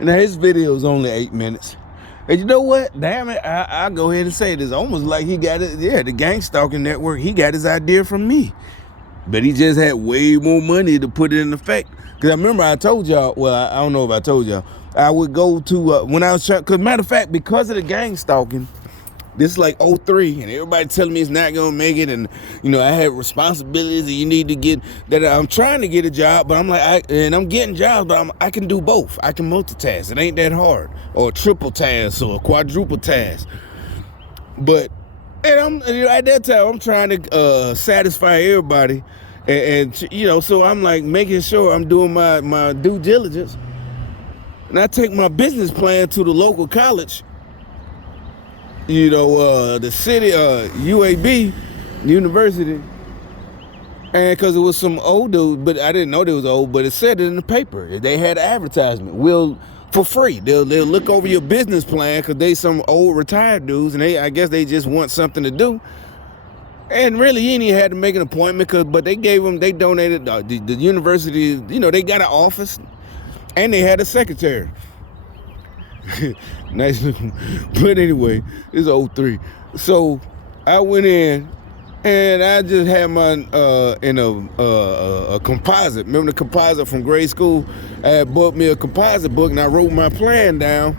Now his video is only 8 minutes. And you know what? Damn it, I'll go ahead and say it. It's almost like he got it. Yeah, the gang stalking network, he got his idea from me. But he just had way more money to put it in effect. Because I remember I told y'all, well, I don't know if I told y'all, I would go to, when I was trying, because matter of fact, because of the gang stalking, this is like 03, and everybody telling me it's not gonna make it, and you know I had responsibilities, and you need to get that. I'm trying to get a job, but I'm like, I'm getting jobs, but I can do both. I can multitask. It ain't that hard, or a triple task, or a quadruple task. But and at that time I'm trying to satisfy everybody, and you know, so I'm like making sure I'm doing my due diligence, and I take my business plan to the local college. You know, the city, UAB, university, and because it was some old dude, but I didn't know they was old, but it said it in the paper. They had an advertisement. For free. They'll look over your business plan because they some old retired dudes, and I guess they just want something to do. And really, he ain't even had to make an appointment, but they donated, the university, you know, they got an office, and they had a secretary. Nice looking. But anyway, it's 03. So I went in and I just had my in a composite. Remember the composite from grade school? I had bought me a composite book, and I wrote my plan down,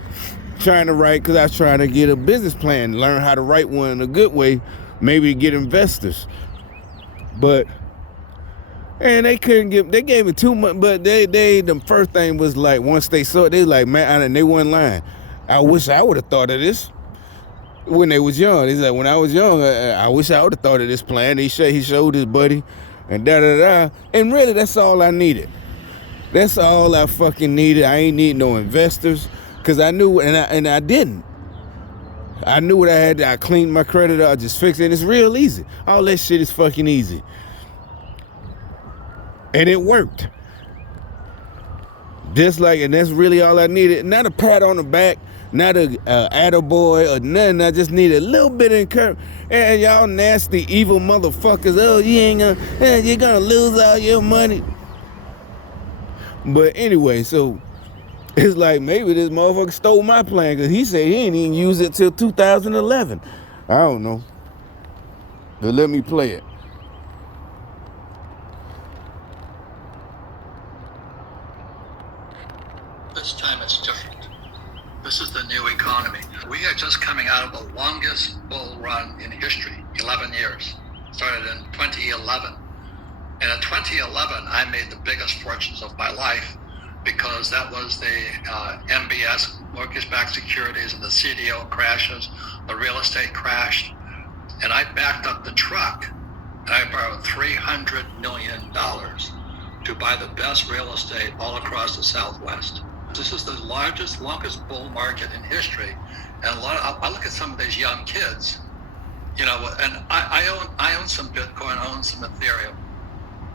trying to write, because I was trying to get a business plan, learn how to write one in a good way, maybe get investors. And they gave me too much, but the first thing was like, once they saw it, they like, man, and they wasn't lying. I wish I would have thought of this when they was young. He's like, when I was young, I wish I would have thought of this plan. He showed his buddy, and da-da-da. And really, that's all I needed. That's all I fucking needed. I ain't need no investors, because I knew, and I didn't. I knew what I had. I cleaned my credit up, I just fixed it, and it's real easy. All that shit is fucking easy. And it worked. And that's really all I needed. Not a pat on the back, not a attaboy or nothing. I just needed a little bit of encouragement. And y'all nasty, evil motherfuckers, oh, you're gonna lose all your money. But anyway, so it's like maybe this motherfucker stole my plan, because he said he ain't even use it till 2011. I don't know. But let me play it. This time it's different. This is the new economy. We are just coming out of the longest bull run in history, 11 years. Started in 2011. And in 2011, I made the biggest fortunes of my life, because that was the MBS, mortgage-backed securities, and the CDO crashes, the real estate crashed. And I backed up the truck, and I borrowed $300 million to buy the best real estate all across the Southwest. This is the largest, longest bull market in history. And I look at some of these young kids, you know, and I own some Bitcoin, I own some Ethereum,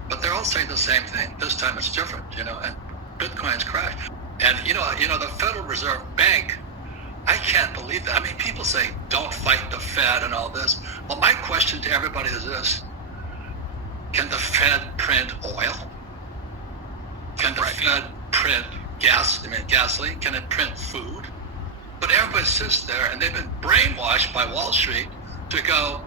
but they're all saying the same thing. This time it's different, you know, and Bitcoin's crashed. And you know, the Federal Reserve Bank, I can't believe that. I mean, people say, don't fight the Fed and all this. Well, my question to everybody is this: can the Fed print oil? Can the Fed print gasoline? Can it print food? But everybody sits there, and they've been brainwashed by Wall Street to go.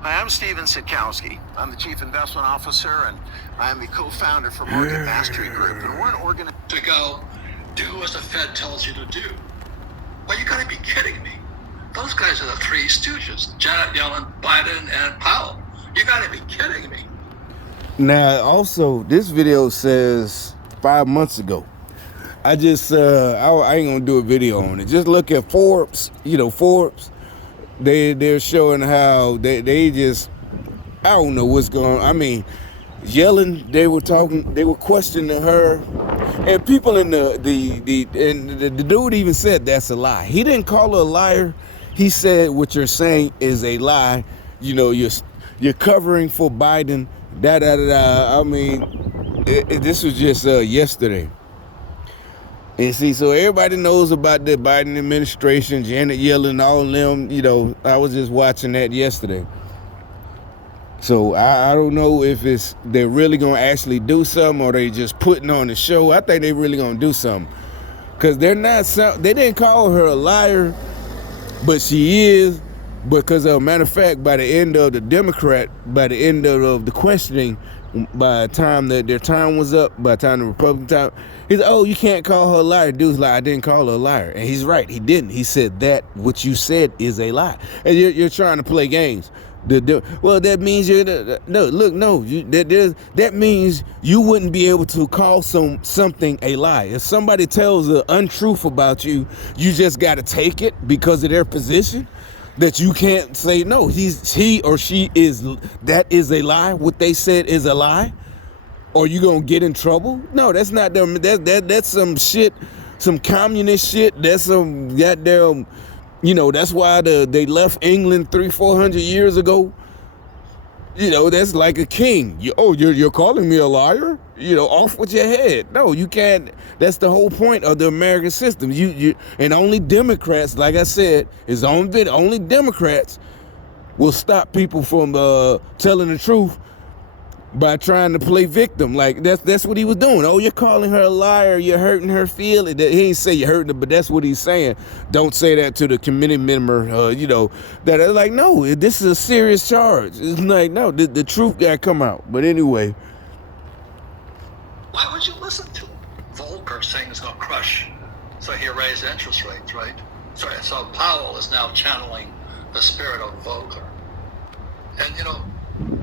Hi, I'm Steven Sitkowski. I'm the Chief Investment Officer, and I am the co-founder for Market Mastery Group. And we're an organization to go do as the Fed tells you to do. Well, you gotta be kidding me. Those guys are the three stooges: Janet Yellen, Biden, and Powell. You gotta be kidding me. Now, also, this video says 5 months ago. I just, I ain't gonna do a video on it. Just look at Forbes. You know, Forbes. They're showing how they just, I don't know what's going on. I mean, Yellen, they were questioning her, and people in the dude even said that's a lie. He didn't call her a liar. He said what you're saying is a lie. You know, you're covering for Biden. I mean, this was just yesterday. And see, so everybody knows about the Biden administration, Janet Yellen, all of them. You know, I was just watching that yesterday. So I don't know if they're really gonna actually do something, or they just putting on the show. I think they really gonna do something. Because they didn't call her a liar, but she is. Because, as a matter of fact, by the end of the questioning, by the time that their time was up, by the time the Republican time, he said, "Oh, you can't call her a liar." Dude's like, "I didn't call her a liar," and he's right. He didn't. He said that what you said is a lie, and you're trying to play games. Well, that means that means you wouldn't be able to call something a lie. If somebody tells the untruth about you, you just got to take it because of their position. That you can't say no. He or she is that is a lie. What they said is a lie. Or you gonna get in trouble? No, that's not them. That's some shit, some communist shit. That's some goddamn. That's why they left England 300-400 years ago. That's like a king. You're calling me a liar? Off with your head. No, you can't. That's the whole point of the American system. And only Democrats, like I said, only Democrats will stop people from telling the truth by trying to play victim. Like that's what he was doing. Oh, you're calling her a liar. You're hurting her feelings. He ain't say you're hurting her, but that's what he's saying. Don't say that to the committee member. That are like, no, this is a serious charge. It's like, no, the truth got to come out. But anyway. Why would you listen to him? Volcker saying it's going to crush, so he raised interest rates, right? So Powell is now channeling the spirit of Volcker. And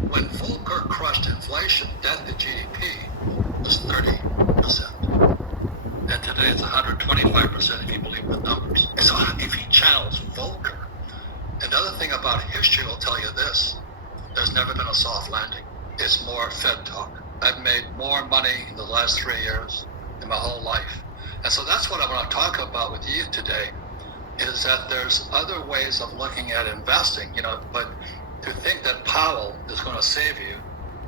when Volcker crushed inflation, debt to GDP was 30%. And today it's 125% if you believe the numbers. And so if he channels Volcker, another thing about history will tell you this: there's never been a soft landing. It's more Fed talk. I've made more money in the last 3 years in my whole life. And so that's what I want to talk about with you today, is that there's other ways of looking at investing, but to think that Powell is going to save you,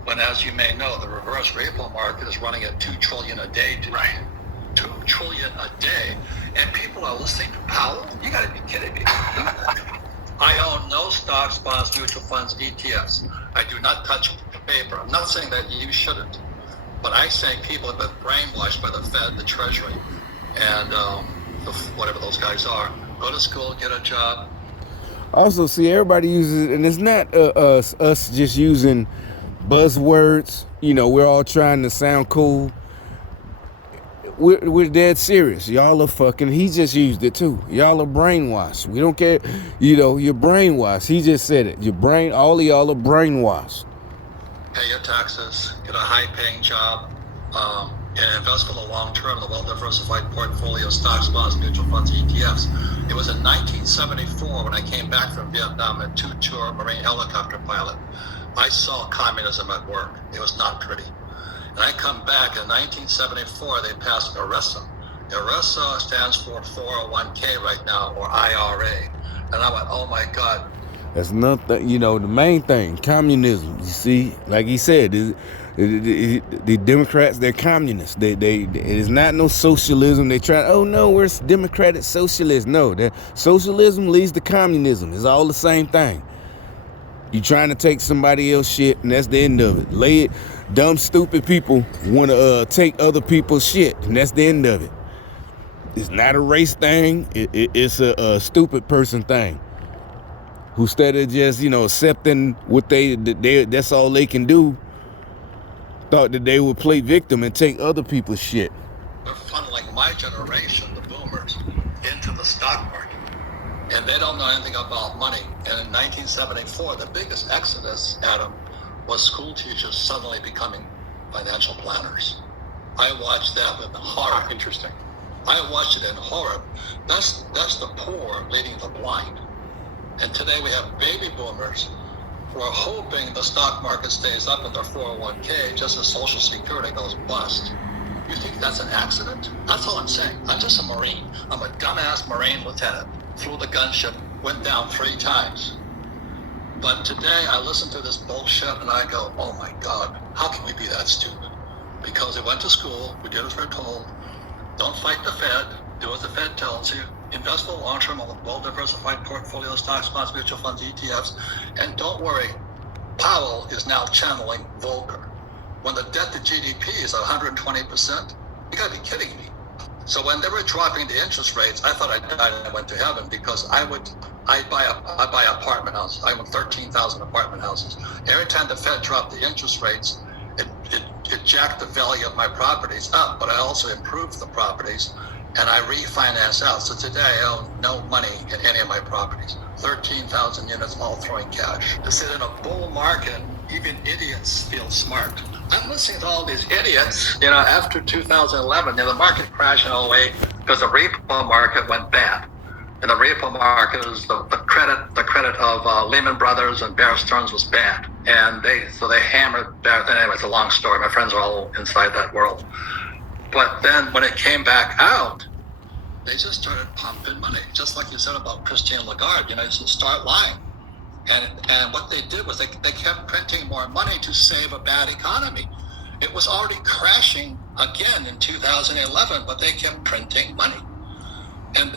when, as you may know, the reverse repo market is running at $2 trillion a day today. Right. $2 trillion a day. And people are listening to Powell? You got to be kidding me. I own no stocks, bonds, mutual funds, ETFs. I do not touch paper. I'm not saying that you shouldn't, but I say people have been brainwashed by the Fed, the Treasury, and whatever those guys are. Go to school, get a job. Also, see, everybody uses, and it's not us just using buzzwords. We're all trying to sound cool. We're dead serious. Y'all are fucking. He just used it too. Y'all are brainwashed. We don't care. You're brainwashed. He just said it. All of y'all are brainwashed. Pay your taxes. Get a high-paying job. And invest for the long term in a well-diversified portfolio of stocks, bonds, mutual funds, ETFs. It was in 1974 when I came back from Vietnam, a two-tour Marine helicopter pilot. I saw communism at work. It was not pretty. And I come back in 1974, they passed ERISA. ERISA stands for 401k right now, or IRA. And I went, oh my God. That's nothing, the main thing, communism. You see, like he said, the Democrats, they're communists. It is not no socialism. They try, oh no, we're democratic socialists. No, socialism leads to communism. It's all the same thing. You trying to take somebody else's shit, and that's the end of it. Dumb, stupid people want to take other people's shit, and that's the end of it. It's not a race thing. It's a stupid person thing. Who instead of just accepting what they that's all they can do, thought that they would play victim and take other people's shit. They're funneling my generation, the boomers, into the stock market. And they don't know anything about money. And in 1974, the biggest exodus, Adam, was school teachers suddenly becoming financial planners. I watched that with horror. Interesting. I watched it in horror. That's the poor leading the blind. And today we have baby boomers who are hoping the stock market stays up in their 401k just as Social Security goes bust. You think that's an accident? That's all I'm saying. I'm just a Marine. I'm a dumbass Marine lieutenant. Flew the gunship, went down 3 times. But today I listen to this bullshit and I go, oh my God, how can we be that stupid? Because we went to school, we did as we're told. Don't fight the Fed, do what the Fed tells you. Invest for the long term on a well-diversified portfolio of stocks, bonds, mutual funds, ETFs. And don't worry, Powell is now channeling Volcker. When the debt to GDP is 120%, you gotta be kidding me. So when they were dropping the interest rates, I thought I died and I went to heaven, because I buy apartment houses. I own 13,000 apartment houses. Every time the Fed dropped the interest rates, it jacked the value of my properties up, but I also improved the properties and I refinance out. So today I own no money in any of my properties. 13,000 units, all throwing cash. I said in a bull market, even idiots feel smart. I'm listening to all these idiots, after 2011, the market crashed in 08 because the repo market went bad. And the repo market is the credit of Lehman Brothers and Bear Stearns was bad. And they hammered Bear. Anyway, it's a long story. My friends are all inside that world. But then when it came back out, they just started pumping money. Just like you said about Christine Lagarde, just start lying. And what they did was they kept printing more money to save a bad economy. It was already crashing again in 2011, but they kept printing money. And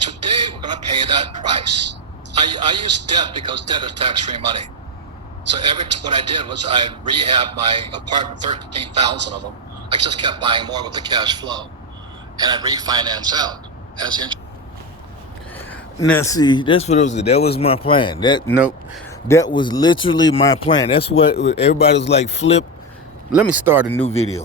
today we're going to pay that price. I use debt because debt is tax-free money. So what I did was I rehabbed my apartment, 13,000 of them. I just kept buying more with the cash flow, and I'd refinance out as interest. Now, see, that's what it was. That was my plan. That was literally my plan. That's what everybody was like, Flip, let me start a new video.